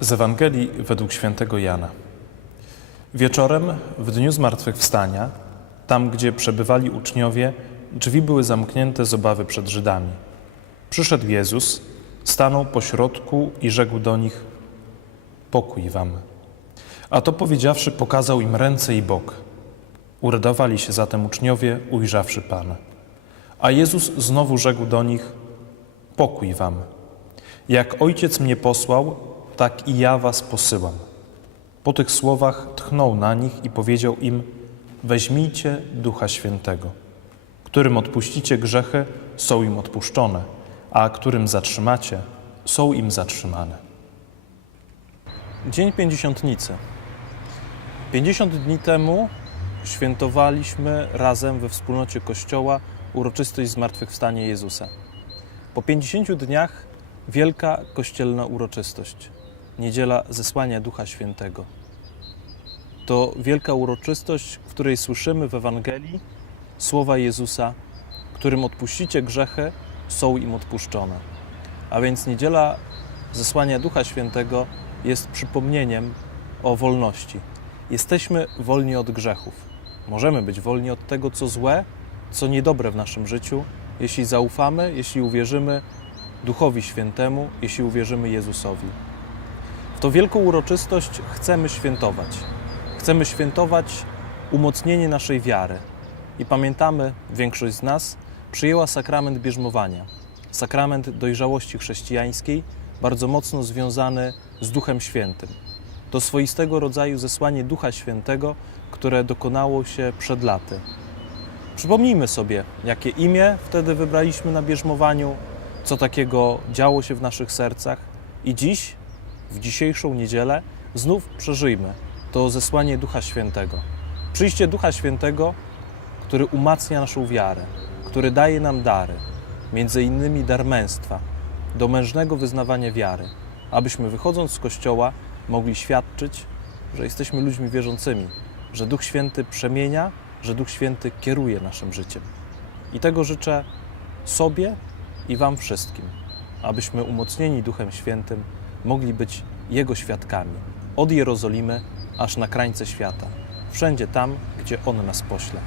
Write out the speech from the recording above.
Z Ewangelii według świętego Jana. Wieczorem, w dniu zmartwychwstania, tam gdzie przebywali uczniowie, drzwi były zamknięte z obawy przed Żydami. Przyszedł Jezus, stanął pośrodku i rzekł do nich: Pokój wam. A to powiedziawszy, pokazał im ręce i bok. Uradowali się zatem uczniowie, ujrzawszy Pana. A Jezus znowu rzekł do nich: Pokój wam. Jak ojciec mnie posłał, tak i ja was posyłam. Po tych słowach tchnął na nich i powiedział im: Weźmijcie Ducha Świętego. Którym odpuścicie grzechy, są im odpuszczone, a którym zatrzymacie, są im zatrzymane. Dzień Pięćdziesiątnicy. 50 dni temu świętowaliśmy razem we wspólnocie Kościoła uroczystość zmartwychwstania Jezusa. Po 50 dniach wielka kościelna uroczystość niedziela zesłania Ducha Świętego. To wielka uroczystość, w której słyszymy w Ewangelii słowa Jezusa, którym odpuścicie grzechy, są im odpuszczone. A więc niedziela zesłania Ducha Świętego jest przypomnieniem o wolności. Jesteśmy wolni od grzechów. Możemy być wolni od tego, co złe, co niedobre w naszym życiu, jeśli zaufamy, jeśli uwierzymy Duchowi Świętemu, jeśli uwierzymy Jezusowi. W tą wielką uroczystość chcemy świętować. Chcemy świętować umocnienie naszej wiary. I pamiętamy, większość z nas przyjęła sakrament bierzmowania, sakrament dojrzałości chrześcijańskiej, bardzo mocno związany z Duchem Świętym. To swoistego rodzaju zesłanie Ducha Świętego, które dokonało się przed laty. Przypomnijmy sobie, jakie imię wtedy wybraliśmy na bierzmowaniu, co takiego działo się w naszych sercach i dziś, w dzisiejszą niedzielę, znów przeżyjmy to zesłanie Ducha Świętego. Przyjście Ducha Świętego, który umacnia naszą wiarę, który daje nam dary, między innymi dar męstwa, do mężnego wyznawania wiary, abyśmy wychodząc z Kościoła mogli świadczyć, że jesteśmy ludźmi wierzącymi, że Duch Święty przemienia, że Duch Święty kieruje naszym życiem. I tego życzę sobie i Wam wszystkim, abyśmy umocnieni Duchem Świętym mogli być Jego świadkami od Jerozolimy aż na krańce świata, wszędzie tam, gdzie On nas pośle.